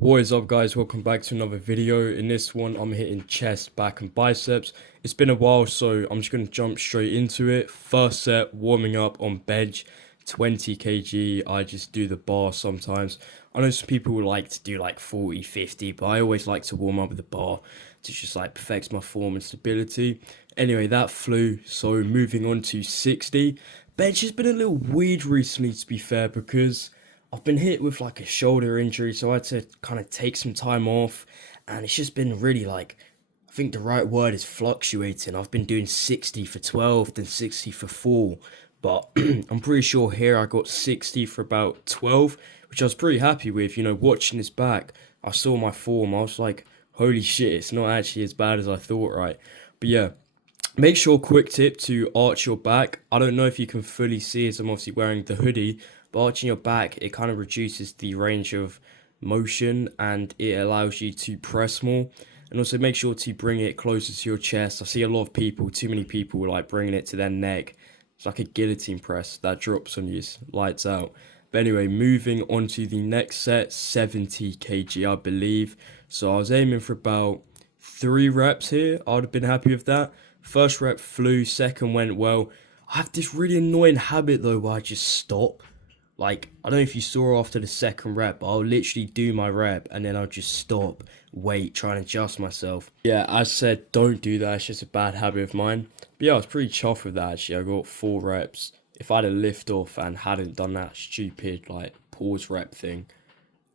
What is up, guys? Welcome back to another video. In this one I'm hitting chest, back and biceps. It's been a while, so I'm just going to jump straight into it. First set, warming up on bench, 20 kg. I just do the bar sometimes. I know some people like to do like 40, 50, but I always like to warm up with the bar to just like perfect my form and stability. Anyway, that flew. So moving on to 60. Bench has been a little weird recently, to be fair, because I've been hit with like a shoulder injury, so I had to kind of take some time off, and it's just been really like, I think the right word is fluctuating. I've been doing 60 for 12, then 60 for 4, but I'm pretty sure here I got 60 for about 12, which I was pretty happy with. Watching this back, I saw my form, I was like, holy shit, it's not actually as bad as I thought, right? But yeah. Make sure, quick tip, to arch your back. I don't know if you can fully see as I'm obviously wearing the hoodie, but arching your back, it kind of reduces the range of motion and it allows you to press more. And also make sure to bring it closer to your chest. I see a lot of people, too many people, like bringing it to their neck. It's like a guillotine press that drops on you, lights out. But anyway, moving on to the next set, 70 kg, I believe. So I was aiming for about 3 reps here. I would have been happy with that. First rep flew, second went well. I have this really annoying habit though where I just stop. Like, I don't know if you saw after the second rep, but I'll literally do my rep and then I'll just stop, wait, try and adjust myself. Yeah, as said, don't do that. It's just a bad habit of mine. But yeah, I was pretty chuffed with that actually. I got 4 reps. If I had a lift off and hadn't done that stupid like pause rep thing,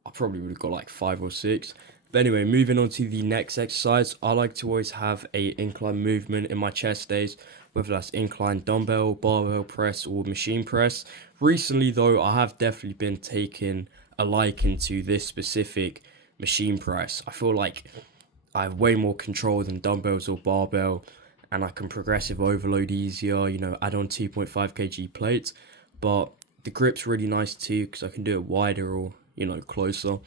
I probably would have got like 5 or 6. But anyway, moving on to the next exercise, I like to always have a incline movement in my chest days, whether that's incline dumbbell, barbell press, or machine press. Recently though, I have definitely been taking a liking to this specific machine press. I feel like I have way more control than dumbbells or barbell, and I can progressive overload easier, add on 2.5 kg plates, but the grip's really nice too because I can do it wider or, closer.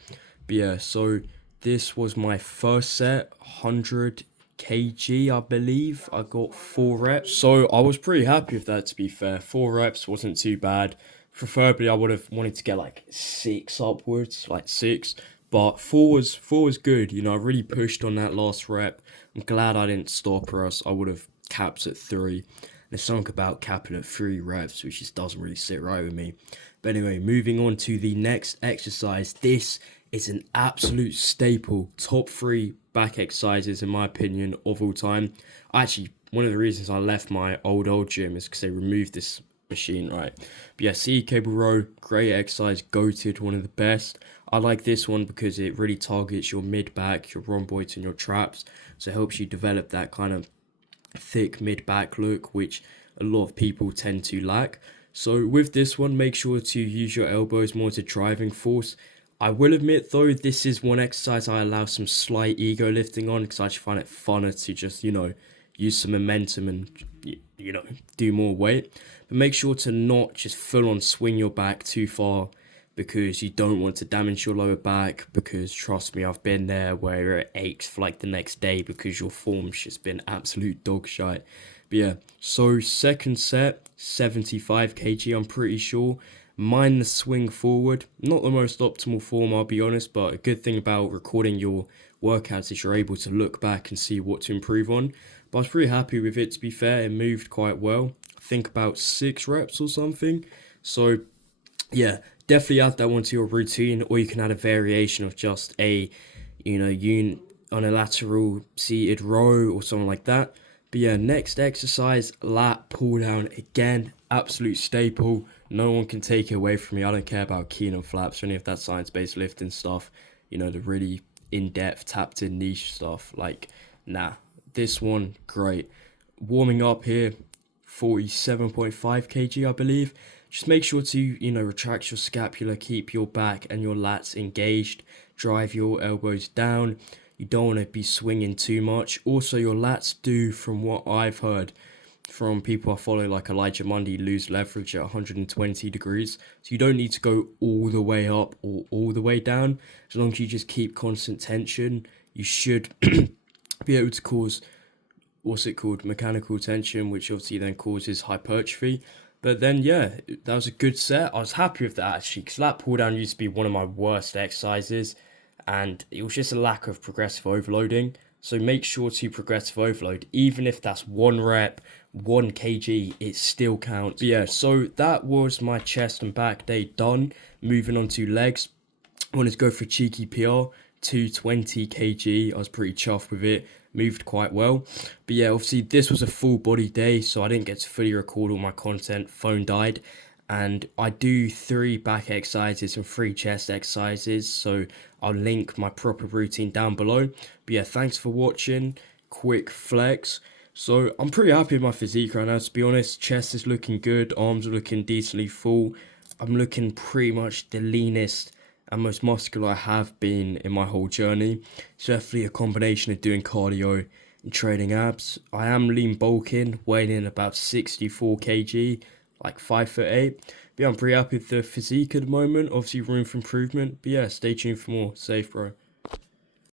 But yeah, so this was my first set, 100 kg, I believe. I got 4 reps. So I was pretty happy with that, to be fair. 4 reps wasn't too bad. Preferably, I would have wanted to get like 6 upwards, like 6. But 4 was good. I really pushed on that last rep. I'm glad I didn't stop, or else I would have capped at 3. There's something about capping at 3 reps, which just doesn't really sit right with me. But anyway, moving on to the next exercise. This is an absolute staple, top 3 back exercises in my opinion of all time. Actually, one of the reasons I left my old gym is because they removed this machine, right? But yeah, CE cable row, great exercise, goated, one of the best. I like this one because it really targets your mid back, your rhomboids and your traps, so it helps you develop that kind of thick mid back look, which a lot of people tend to lack. So with this one, make sure to use your elbows more to driving force. I will admit though, this is one exercise I allow some slight ego lifting on because I just find it funner to just, use some momentum and, do more weight. But make sure to not just full on swing your back too far because you don't want to damage your lower back, because trust me, I've been there where it aches for like the next day because your form's just been absolute dog shite. But yeah, so second set, 75 kg, I'm pretty sure. Mind the swing forward. Not the most optimal form, I'll be honest, but a good thing about recording your workouts is you're able to look back and see what to improve on. But I was pretty happy with it, to be fair. It moved quite well. I think about 6 reps or something. So yeah, definitely add that one to your routine, or you can add a variation of just a, unilateral seated row or something like that. But yeah, next exercise, lat pull down. Again, absolute staple. No one can take it away from me. I don't care about Keenan flaps or any of that science-based lifting stuff. The really in-depth, tapped-in niche stuff. Like, nah, this one, great. Warming up here, 47.5 kg, I believe. Just make sure to, retract your scapula, keep your back and your lats engaged, drive your elbows down. You don't want to be swinging too much. Also, your lats do, from what I've heard from people I follow like Elijah Mundy, lose leverage at 120 degrees. So you don't need to go all the way up or all the way down. As long as you just keep constant tension, you should be able to cause, mechanical tension, which obviously then causes hypertrophy. But then, yeah, that was a good set. I was happy with that actually, because lat pull down used to be one of my worst exercises. and it was just a lack of progressive overloading. So make sure to progressive overload, even if that's 1 rep, 1 kg, it still counts. But yeah, so that was my chest and back day done. Moving on to legs. I wanted to go for a cheeky PR, 220 kg. I was pretty chuffed with it, moved quite well. But yeah, obviously this was a full body day, so I didn't get to fully record all my content. Phone died. And I do 3 back exercises and 3 chest exercises, so I'll link my proper routine down below. But yeah, thanks for watching. Quick flex. So I'm pretty happy with my physique right now, to be honest. Chest is looking good, arms are looking decently full. I'm looking pretty much the leanest and most muscular I have been in my whole journey. It's definitely a combination of doing cardio and training abs. I am lean bulking, weighing in about 64 kg, like 5'8". But yeah, I'm pretty happy with the physique at the moment. Obviously room for improvement. But yeah, stay tuned for more. Safe, bro.